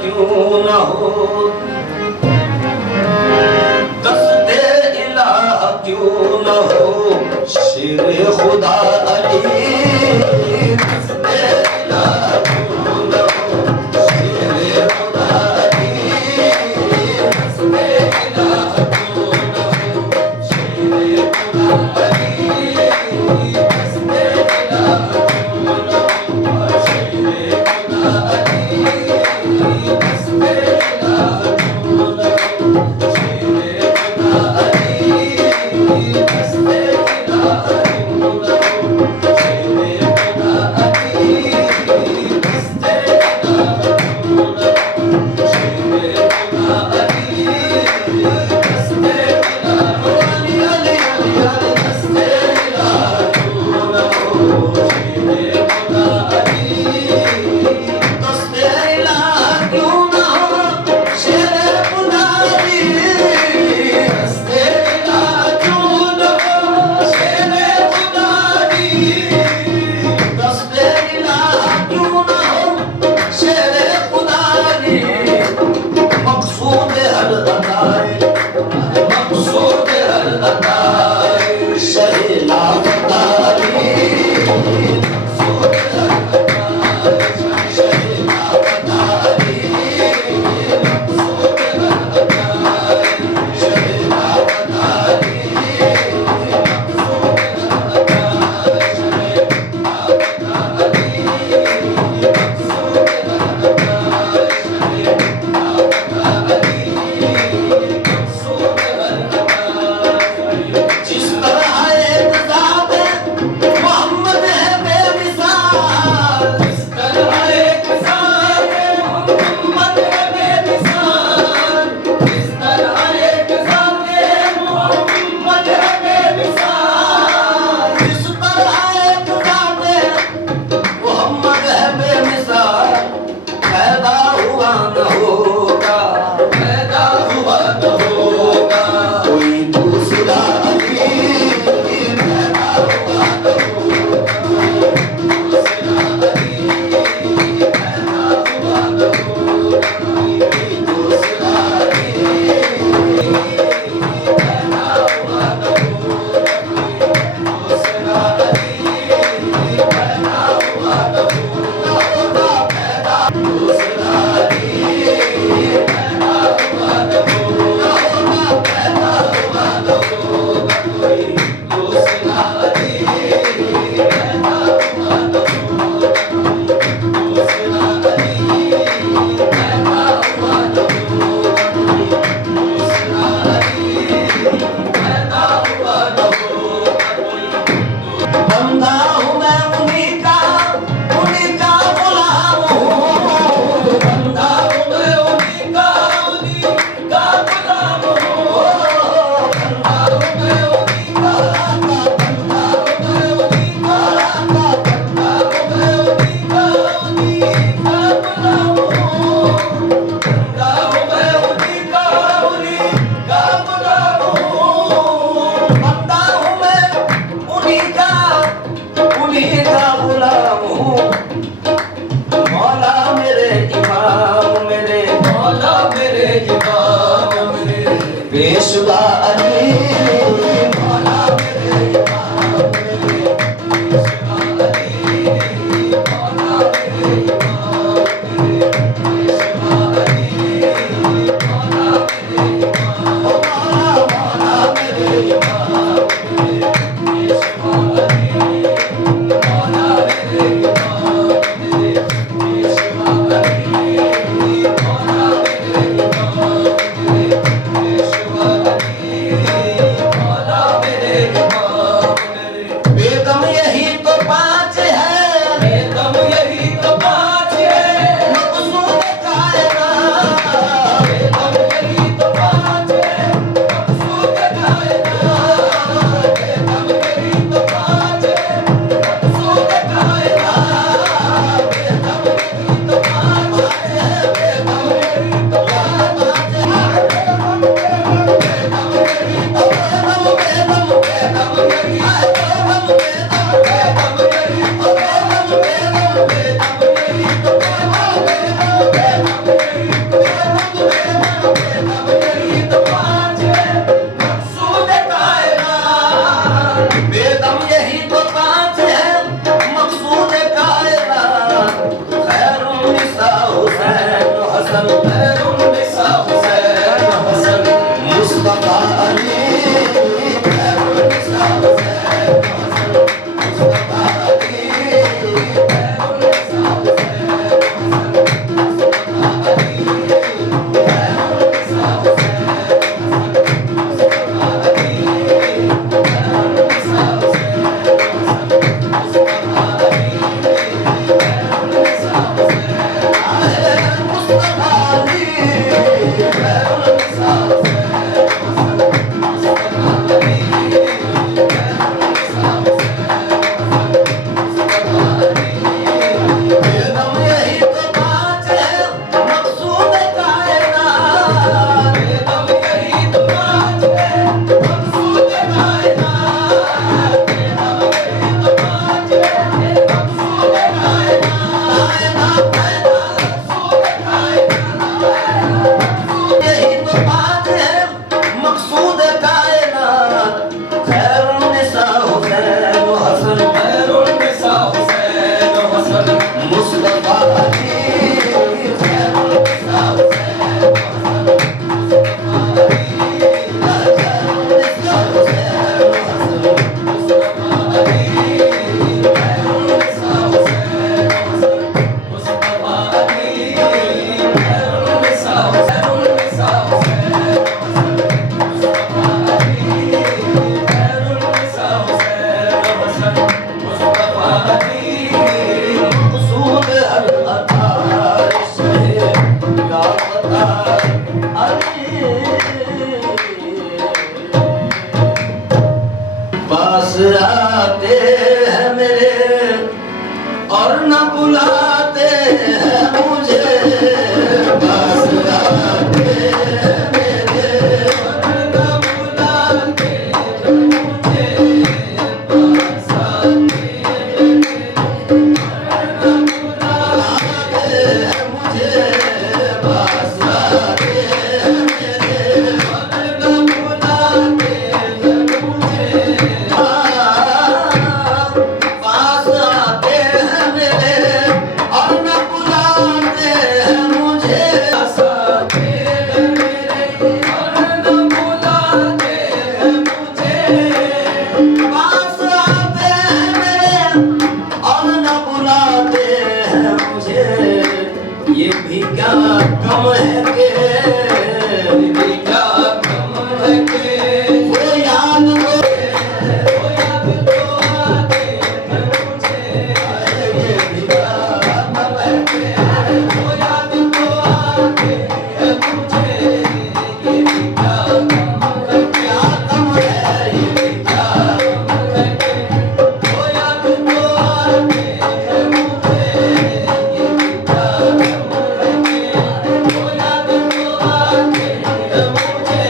क्यों न हो दस्ते इलाह क्यों न हो शेर खुदा अली दस्ते इलाह क्यों न हो शेर खुदा अली दस्ते इलाह क्यों न हो शेर खुदा अली दस्ते इलाह क्यों न हो शेर खुदा अली पेशवा अली मौला मेरे इमाम मेरे पेशवा अली मौला मेरे इमाम मेरे पेशवा अली मौला मेरे इमाम मौला मेरे इमाम मेरे पेशवा अली मौला मेरे इमाम मेरे पेशवा अली मौला मेरे इमाम मेरे पेशवा अली मुस्तफा अली खैरुन्निसा हुसैन मुस्तफा अली खैरुन्निसा हुसैन मुस्तफा अली खैरुन्निसा हुसैन मुस्तफा अली खैरुन्निसा हुसैन मुस्तफा अली खैरुन्निसा हुसैन मुस्तफा अली खैरुन्निसा पास आते हैं मेरे और न बुलाते हैं मुझे पास आते हैं मेरे और न बुलाते हैं मुझे पास आते हैं मेरे और न बुलाते हैं मुझे पास आते हैं मेरे और न बुलाते हैं मुझे पास आते हैं मेरे और न बुलाते हैं मुझे पास आते हैं मेरे और न बुलाते हैं मुझे पास आते हैं मेरे और न बुलाते हैं मुझे ये भी क्या कम है के ये भी क्या कम है के वो याद तो आते हैं मुझे ये भी क्या कम है के वो याद तो आते हैं मुझे ये भी क्या कम है ये भी क्या कम है के वो याद तो आते हैं मुझे ये भी क्या कम है के वो याद तो आते हैं मुझे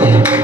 ये भी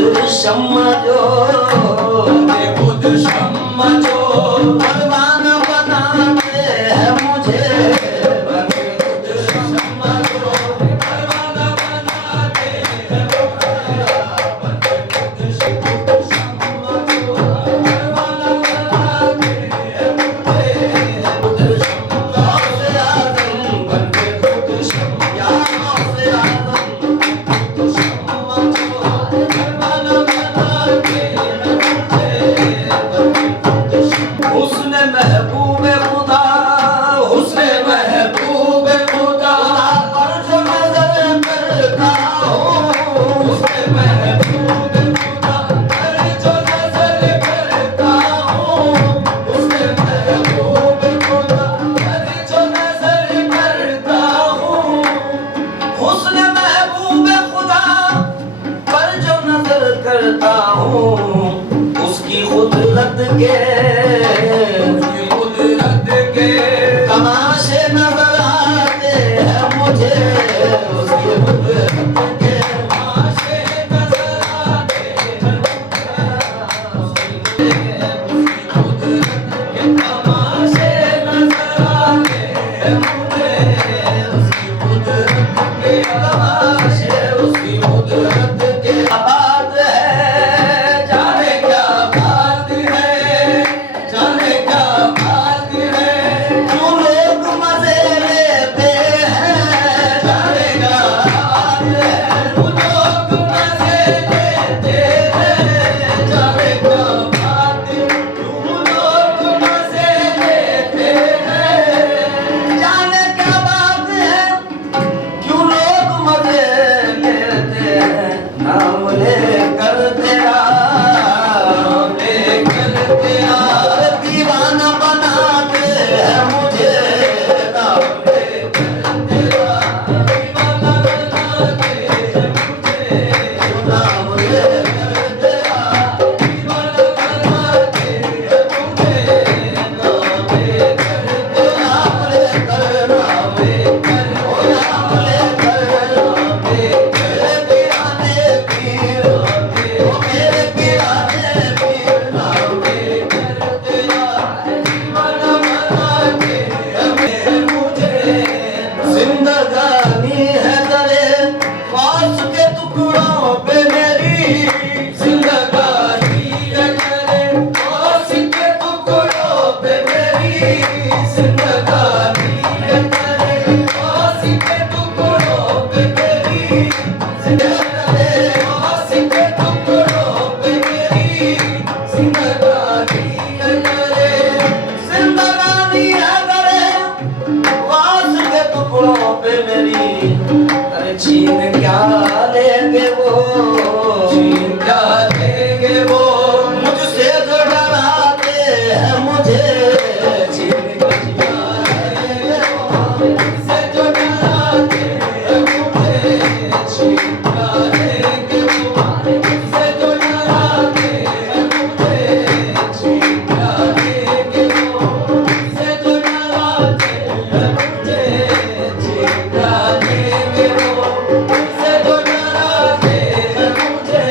समझो, खुद समझो, भगवान बनाते हैं मुझे, खुद समझो, भगवान बनाते हैं खुद समझो, भगवान बनाते हैं मुझे, खुद समझो, से आदम बन के खुद समझो, से आदम खुद समझो, हुस्न महबूब खुदा, हुस्न महबूब खुदा पर जो नजर करता हूँ, हुस्न महबूब खुदा पर जो नजर करता हूँ, हुस्न महबूब खुदा पर जो नजर करता हूँ, हुस्न महबूब खुदा पर जो नजर करता हूँ, उसकी कुदरत के तमाशे नजर आते हैं मुझे, उसकी कुदरत के तमाशे नजर आते हैं मुझे, उसकी कुदरत के तमाशे नजर आते हैं मुझे, उसकी कुदरत के तमाशे, उसकी कुदरत के बात है, जाने क्या बात है, जाने क्या बात है, क्यों लोग मजे लेते हैं, जाने क्या बात है, क्यों लोग मजे लेते हैं, जाने क्या बात है, क्यों लोग मजे लेते हैं, जाने क्या बात है, क्यों लोग मजे लेते हैं, नाम लेकर तेरा, नाम लेकर तेरा, दीवाना बनाते हैं मुझे, नाम लेकर तेरा, दीवाना बनाते हैं मुझे, नाम लेकर तेरा, दीवाना बनाते हैं मुझे, नाम लेकर तेरा, नाम लेकर, नाम लेकर, ओ नाम लेकर, नाम लेकर, दीवाने पीर, ओ मेरे पीराने पीर, नाम लेकर तेरा, दीवाना बनाते हैं मुझे, जिंदगानी है तेरे ख्वास के टुकड़ों पे मेरी, जिंदगानी है तेरे ख्वास के टुकड़ों पे मेरी, जिंदगानी है तेरे ख्वास के टुकड़ों पे मेरी, जिंदगानी ख्वास के टुकड़ों पे मेरी, जिंदगानी है तेरे, जिंदगानी है तेरे ख्वास के टुकड़ों पे मेरी, अरे छीन क्या लेंगे वो, छीन क्या लेंगे वो, मुझसे जो डराते हैं मुझे, छीन क्या लेंगे वो, मुझसे जो डराते हैं मुझे, छीन क्या लेंगे वो, मुझसे जो डराते हैं मुझे, छीन क्या लेंगे वो, मुझसे जो डराते हैं मुझे, छीन क्या लेंगे वो, मुझसे जो डराते हैं मुझे,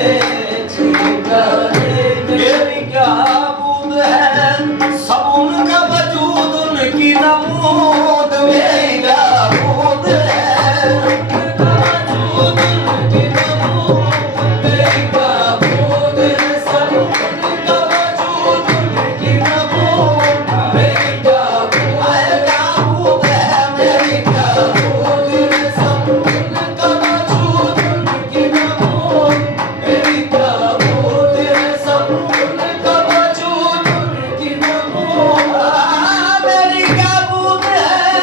छीन क्या लेंगे, मेरी क्या बूद है, सब उनका वजूद उनकी नमूद, मेरी क्या बूद है, उनका वजूद उनकी नमूद, मेरी क्या बूद है, सब उनका वजूद उनकी नमूद, मेरी क्या बूद है, मेरी क्या बूद है, सब उनका वजूद उनकी नमूद, मेरी क्या बूद है, सब उनका वजूद उनकी नमूद, मेरी क्या बूद है,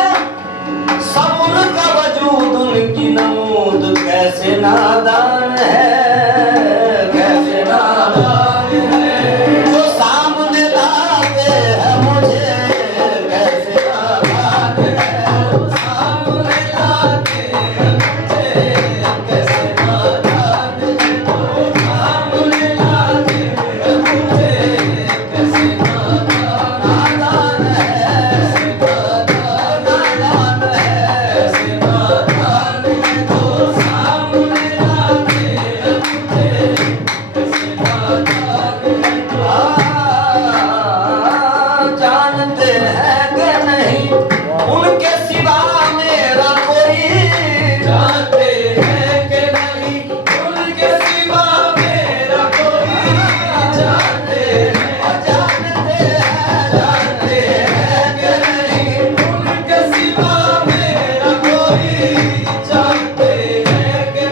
जानते हैं कि नहीं उनके सिवा मेरा कोई जानते हैं कि नहीं उनके सिवा मेरा कोई जानते हैं कि नहीं उनके सिवा मेरा कोई जानते हैं कि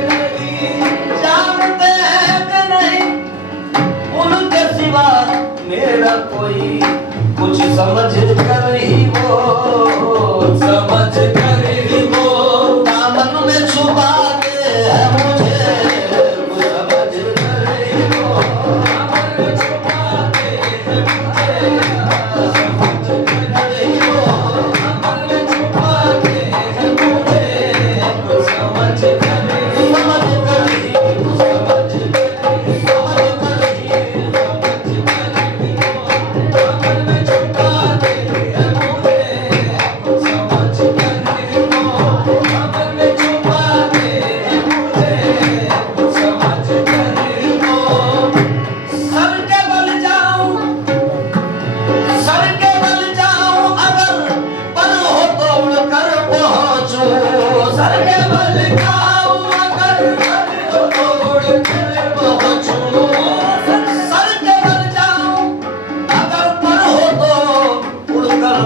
नहीं उनके सिवा मेरा कोई कुछ समझ कर ही वो दामन में छुपा के है मुझे समझ कर ही वो दामन में छुपा के है मुझे समझ कर ही वो दामन में छुपा के है मुझे समझ कर ही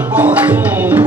पहुंचूं